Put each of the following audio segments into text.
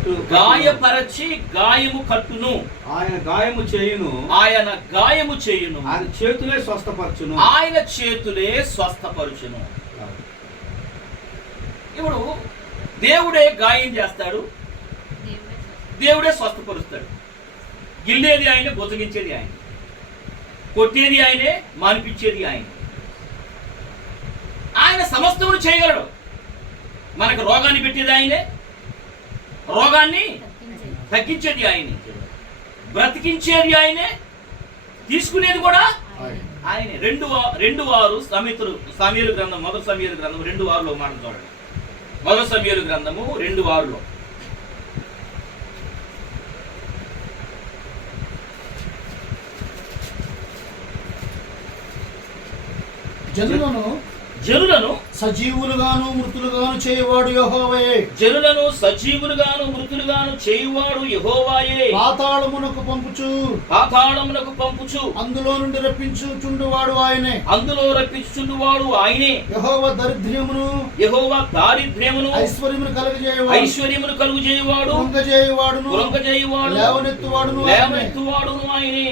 కట్టు, గాయపరచి గాయము కట్టును, ఆయన గాయము చేయును, ఆయన గాయము చేయును, ఆయన చేతులే స్వస్థపరచును, ఆయన చేతులే స్వస్థపరచును. ఇప్పుడు దేవుడే గాయం చేస్తాడు, దేవుడే స్వస్థపరుస్తాడు. గిల్లేది ఆయనే, బొసగించేది ఆయన, కొట్టేది ఆయనే, మానిపించేది ఆయన. ఆయన సమస్తమును చేయగలడు. మనకు రోగాన్ని పెట్టేది ఆయనే, రోగాన్ని తగ్గించేది ఆయనే, బ్రతికించేది ఆయనే, తీసుకునేది కూడా ఆయనే. 2 సమూయేలు గ్రంథం, మొదటి సమూయేలు గ్రంథం 2:6 మాట చూడండి. మొదటి సమూయేలు గ్రంథము 2:6. జనులను సజీవులుగాను మృతులుగాను చేయవాడు యెహోవాయే. జనులను సజీవులుగాను మృతులుగాను చేయువాడు యెహోవాయే. పాతాళమునకు పంపుచు అందులో నుండి రప్పించుచుండువాడు ఆయనే. అందులో రప్పించుచుండువాడు ఆయనే. యెహోవా దారిద్ర్యమును ఐశ్వర్యమును కలుగజేయువాడు, కృంగజేయువాడును, లేవనెత్తువాడును ఆయనే.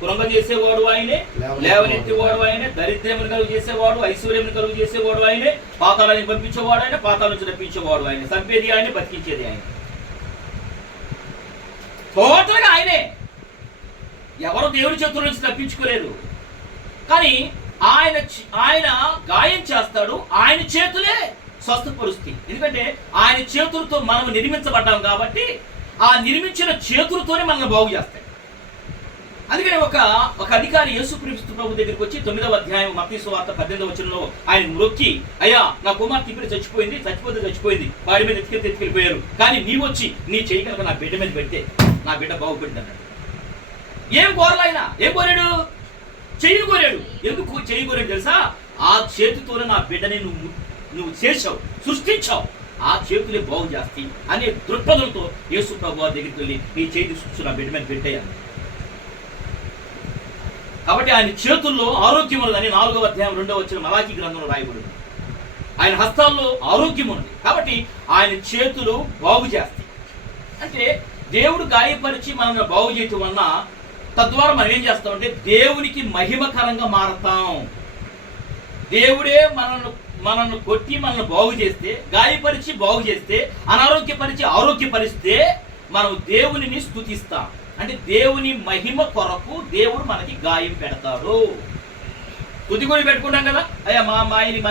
కృంగ చేసేవాడు ఆయనే, లేవనెత్తేవాడు ఆయనే, దరిద్రమును కలుగు చేసేవాడు, ఐశ్వర్యమును కలుగు చేసేవాడు ఆయనే, పాతాళాన్ని పంపించేవాడు ఆయన, పాతాళ నుంచి రప్పించేవాడు ఆయన, చంపేది ఆయనే, బతికించేది ఆయన. టోటల్గా ఆయనే. ఎవరు దేవుడి చేతుల నుంచి తప్పించుకోలేదు. కానీ ఆయన గాయం చేస్తాడు, ఆయన చేతులే స్వస్థపరుస్తాయి. ఎందుకంటే ఆయన చేతులతో మనం నిర్మించబడ్డాం కాబట్టి ఆ నిర్మించిన చేతులతోనే మనల్ని బాగు చేస్తాయి. అందుకని ఒక అధికారి యేసుక్రీస్తు ప్రభు దగ్గరికి వచ్చి 9వ అధ్యాయం మత్తయి సువార్త 18వ వచనంలో ఆయన మ్రొక్కి, అయ్యా నా కుమార్తె ఇప్పుడు చచ్చిపోయింది, వాడి మీద ఎత్తుకెళ్ళిపోయారు, కానీ నీవు వచ్చి నీ చేయి కనుక నా బిడ్డ మీద పెడితే నా బిడ్డ బాగుపడింది అన్నాడు. ఏం కోరలాయన? ఏం కోరాడు? చెయ్యి కోరాడు. ఎందుకు చెయ్యి కోరాడు తెలుసా? ఆ చేతితోనే నా బిడ్డని నువ్వు చేశావు, సృష్టించావు, ఆ చేతులే బాగు చేస్తాయి అనే దృక్పథంతో యేసు ప్రభు దగ్గరికి వెళ్ళి నీ చేతి సృష్టి నా బిడ్డ మీద పెట్టాను. కాబట్టి ఆయన చేతుల్లో ఆరోగ్యం ఉన్నదని 4వ అధ్యాయం 2వ వచనం మలాకీ గ్రంథంలో రాయబడింది. ఆయన హస్తాల్లో ఆరోగ్యం ఉన్నది కాబట్టి ఆయన చేతులు బాగు చేస్తాయి. అంటే దేవుడు గాయపరిచి మనల్ని బాగు చేయటం వలన తద్వారా మనం ఏం చేస్తామంటే దేవునికి మహిమకరంగా మారతాం. దేవుడే మనల్ని కొట్టి మనల్ని బాగు చేస్తే, గాయపరిచి బాగు చేస్తే, అనారోగ్యపరిచి ఆరోగ్యపరిస్తే మనం దేవునిని స్తుతిస్తాం. అంటే దేవుని మహిమ కొరకు దేవుడు మనకి గాయం పెడతాడు. తుది కూడా పెట్టుకుంటాం కదా, అయ్యా మా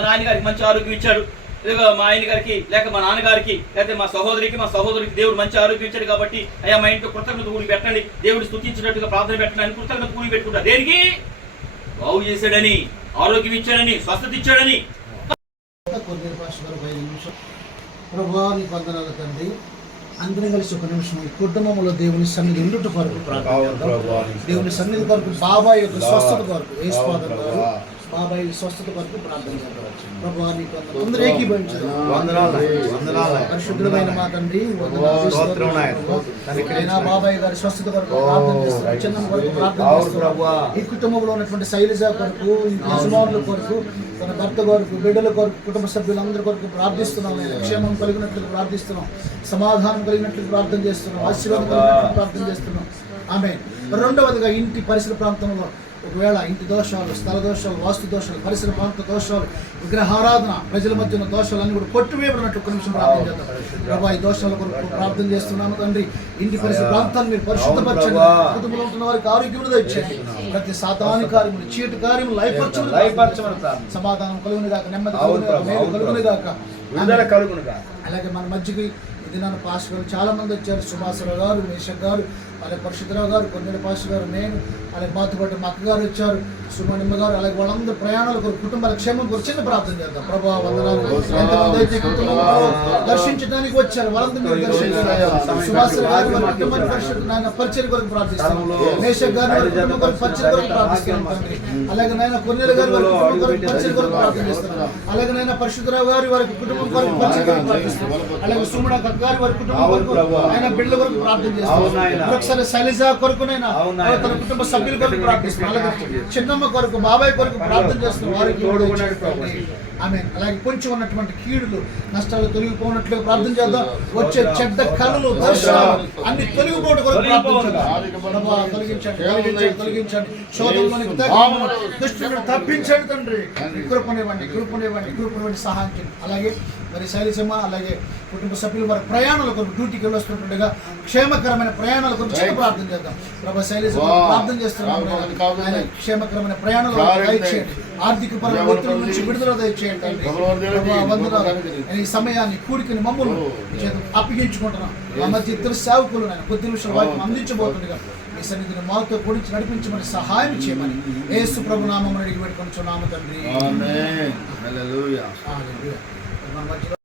నాన్నగారికి మంచి ఆరోగ్యం ఇచ్చాడు, లేక మా ఆయన గారికి, లేక మా నాన్నగారికి, లేకపోతే మా సహోదరికి దేవుడు మంచి ఆరోగ్యం ఇచ్చాడు కాబట్టి అయ్యా మా ఇంట్లో కృతజ్ఞత కూడి పెట్టండి, దేవుడు స్తుతించినట్టుగా ప్రార్థన పెట్టండి, కృతజ్ఞత కూడి పెట్టుకుంటా. దేనికి? బాగు చేశాడని, ఆరోగ్యం ఇచ్చాడని, స్వస్థత ఇచ్చాడని. ప్రభువా నీకు వందనాలు తండ్రి. అందరం కలిసి ఒక నిమిషం ఈ కుటుంబంలో దేవుని సన్నిధి ఉండుట కొరకు దేవుని సన్నిధి కొరకు, బాబాయ్ యొక్క స్వస్థత కొరకు, యేసుపాదం గారు బాబాయ్ స్వస్థత కొరకు ప్రార్థన చేద్దాం. ప్రభువా నీకు అందరూ ఏకీభవించడం. పరిశుద్ధమైన మా తండ్రి, బాబాయ్ గారి స్వస్థత కొరకు ప్రార్థన చేస్తున్నాం, చిన్న కొరకు ప్రార్థన చేస్తున్నాం. ఈ కుటుంబంలో ఉన్నటువంటి శైలజ కొరకు, ఈ యజమానుల కొరకు, తన భర్త కొరకు, బిడ్డల కొరకు, కుటుంబ సభ్యులందరి కొరకు ప్రార్థిస్తున్నాం. క్షేమం కలిగినట్లు ప్రార్థిస్తున్నాం, సమాధానం కలిగినట్లు ప్రార్థన చేస్తున్నాం, ఆశీర్వాదం కలిగినట్లు ప్రార్థన చేస్తున్నాం. ఆమేన్. రెండవదిగా ఇంటి పరిసర ప్రాంతంలో ఒకవేళ ఇంటి దోషాలు, స్థల దోషాలు, వాస్తు దోషాలు, పరిసర ప్రాంత దోషాలు, విగ్రహారాధన, ప్రజల మధ్య ఉన్న దోషాలన్నీ కూడా కొట్టివేయబడినట్టు ఒక నిమిషం ప్రార్థన చేద్దాం. ప్రభా ఈ దోషాల కొరకు ప్రార్థన చేస్తున్నాము తండ్రి. ఇంటి పరిసర ప్రాంతాన్ని మీరు పరిశుద్ధపరచండి, కుటుంబంలో ఉంటున్న వారికి ఆరోగ్యం ఇచ్చేయండి, ప్రతి సాతాను కార్యములు, చీటు కార్యములు లయపరచమని, సమాధానం కలుగును గాక, నెమ్మది కలుగును గాక. అలాగే మన మధ్యకి ఇది నన్ను పాస్టర్ గారు చాలా మంది వచ్చారు. సుభాసరావు గారు, మేషక్ గారు, అలాగే పరిశుద్ధరావు గారు, కొన్నేళ్ళ పాస్టర్ గారు, నేను, అలాగే బాతుపట్టి మా అక్క గారు వచ్చారు, సుమనిమ్మ గారు, అలాగే వాళ్ళందరూ ప్రయాణాల కొరకు, కుటుంబాల క్షేమం కొరకు చిన్న ప్రార్థన చేద్దాం. ప్రభా వందనాలు. ఎంతమంది అయితే కుటుంబాలను దర్శించడానికి వచ్చారు వాళ్ళందరూ దర్శించారు. సుభాసరావు గారు వారి కుటుంబాన్ని నాయన పరిచయం కొరకు ప్రార్థిస్తాను. మేషక్ గారు వారి కుటుంబం కొరకు పరిచయం కొరకు ప్రార్థిస్తున్నాను తండ్రి. అలాగే నాయన కొన్నేళ్ళ గారు వారి కుటుంబం కొరకు పరిచయం కొరకు ప్రార్థన చేస్తున్నాను. అలాగే నాయన పరిశుద్ధరావు గారు వారి కుటుంబం కొరకు పరిచయం కొరకు ప్రార్థిస్తున్నాను. అలాగే సుమణ గారి వారి కుటుంబం కొరకు ఆయన బిడ్డల కొరకు ప్రార్థన చేస్తున్నాను. ఒకసారి శైలజ కొరకునైనా తన కుటుంబ సభ్యుల కొరకు ప్రార్థిస్తున్నాను. అలాగే చిన్నమ్మ కొరకు, బాబాయ్ కొరకు ప్రార్థన చేస్తున్నాను. వారికి ఆమె అలాగే కొంచెం ఉన్నటువంటి కీడులు నష్టాలు తొలగిపోయినట్లుగా ప్రార్థన చేద్దాం. వచ్చే చెడ్డ కళలు దర్శనాలు అన్ని తొలగిపోవడం కొరకు ప్రార్థన చేద్దాం. ప్రభువా, తొలగించండి, తొలగించండి, తొలగించండి. శోధనలోనికి దుష్టులను తప్పించండి తండ్రి. కృపనివ్వండి, కృపనివ్వండి, కృపనివ్వండి, సహాయం చేయండి. అలాగే మరి శైలజమ్మ అలాగే కుటుంబ సభ్యులు వారి ప్రయాణాల కొరకు డ్యూటీకి వెళ్ళొస్తుండగా క్షేమకరమైన ప్రయాణాల కొరకు ప్రార్థన చేద్దాం. ప్రభా, శైలజమ్మ ప్రార్థన చేస్తున్నాం. ఆయన క్షేమకరమైన ప్రయాణాలు దయచేయండి. ఆర్థిక పరమైన ఒత్తిడి నుంచి విడుదల దయచేయండి తండ్రి. ప్రభా, వందనాలు. ఈ సమయాన్ని కూడికని మమ్మల్ని అప్పగించుకుంటున్నాం. మా మధ్య ఇద్దరు సేవకులు నాయన కొద్ది నిమిషాలు వాటిని అందించబోతుండగా ఈ సన్నిధిని మాతో కూడించి నడిపించమని సహాయం చేయమని యేసు ప్రభు నామమున అడిగి పెట్టుకొనిచున్నాము తండ్రి. ఆమేన్. హల్లెలూయా. మన మధ్యలో